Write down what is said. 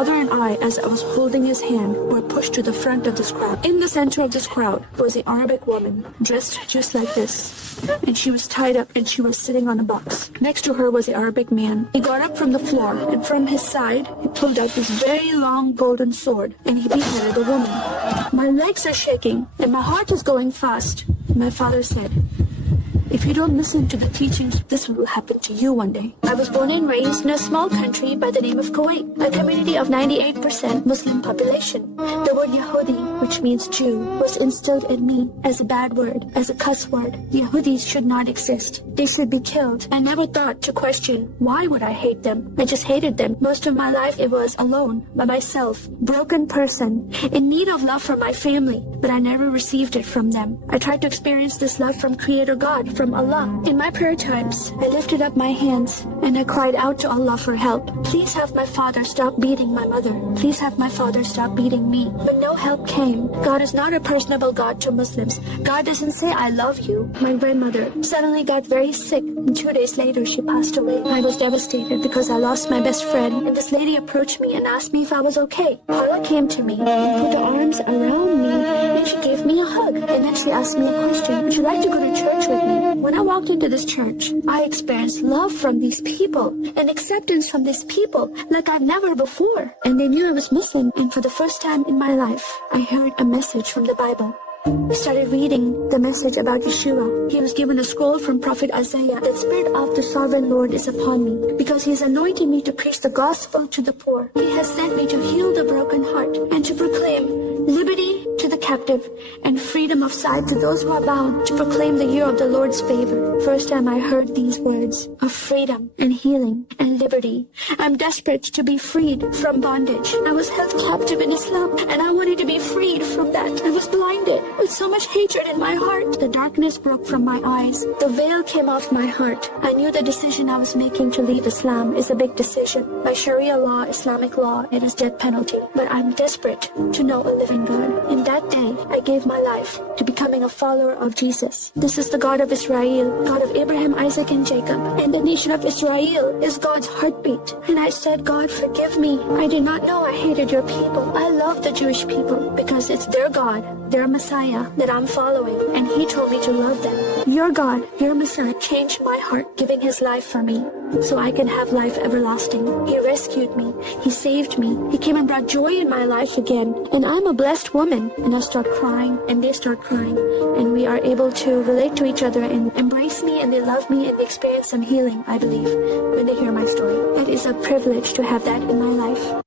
father and I, as I was holding his hand, were pushed to the front of this crowd. In the center of this crowd was an Arabic woman, dressed just like this. And she was tied up and she was sitting on a box. Next to her was the Arabic man. He got up from the floor and from his side, he pulled out this very long golden sword and he beheaded the woman. My legs are shaking and my heart is going fast. My father said, "If you don't listen to the teachings, this will happen to you one day." I was born and raised in a small country by the name of Kuwait, a community of 98% Muslim population. The word Yahudi, which means Jew, was instilled in me as a bad word, as a cuss word. Yahudis should not exist. They should be killed. I never thought to question, why would I hate them? I just hated them. Most of my life it was alone, by myself, broken person, in need of love from my family, but I never received it from them. I tried to experience this love from Creator God, from Allah. In my prayer times, I lifted up my hands and I cried out to Allah for help. Please have my father stop beating my mother. Please have my father stop beating me. But no help came. God is not a personable God to Muslims. God doesn't say, "I love you." My grandmother suddenly got very sick and 2 days later she passed away. I was devastated because I lost my best friend, and this lady approached me and asked me if I was okay. Paula came to me and put her arms around me and she gave me a hug, and then she asked me a question, "Would you like to go to church with me?" When I walked into this church, I experienced love from these people and acceptance from these people like I've never before. And they knew I was Muslim, and for the first time in my life, I heard a message from the Bible. I started reading the message about Yeshua. He was given a scroll from Prophet Isaiah. The Spirit of the Sovereign Lord is upon me, because He is anointing me to preach the gospel to the poor. He has sent me to heal the broken heart and to proclaim liberty to the captive and freedom of sight to those who are bound, to proclaim the year of the Lord's favor. First time I heard these words of freedom and healing and liberty. I'm desperate to be freed from bondage. I was held captive in Islam and I wanted to be freed from that. I was blinded with so much hatred in my heart. The darkness broke from my eyes. The veil came off my heart. I knew the decision I was making to leave Islam is a big decision. By Sharia law, Islamic law, it is death penalty. But I'm desperate to know a living God. In that day, I gave my life to becoming a follower of Jesus. This is the God of Israel, God of Abraham, Isaac, and Jacob. And the nation of Israel is God's heartbeat. And I said, "God, forgive me. I did not know I hated your people. I love the Jewish people because it's their God, their Messiah that I'm following. And He told me to love them. Your God, your Messiah, changed my heart, giving His life for me so I can have life everlasting. He rescued me. He saved me. He came and brought joy in my life again. And I'm a blessed woman." And I start crying and they start crying. And we are able to relate to each other and embrace me, and they love me, and they experience some healing, I believe, when they hear my story. It is a privilege to have that in my life.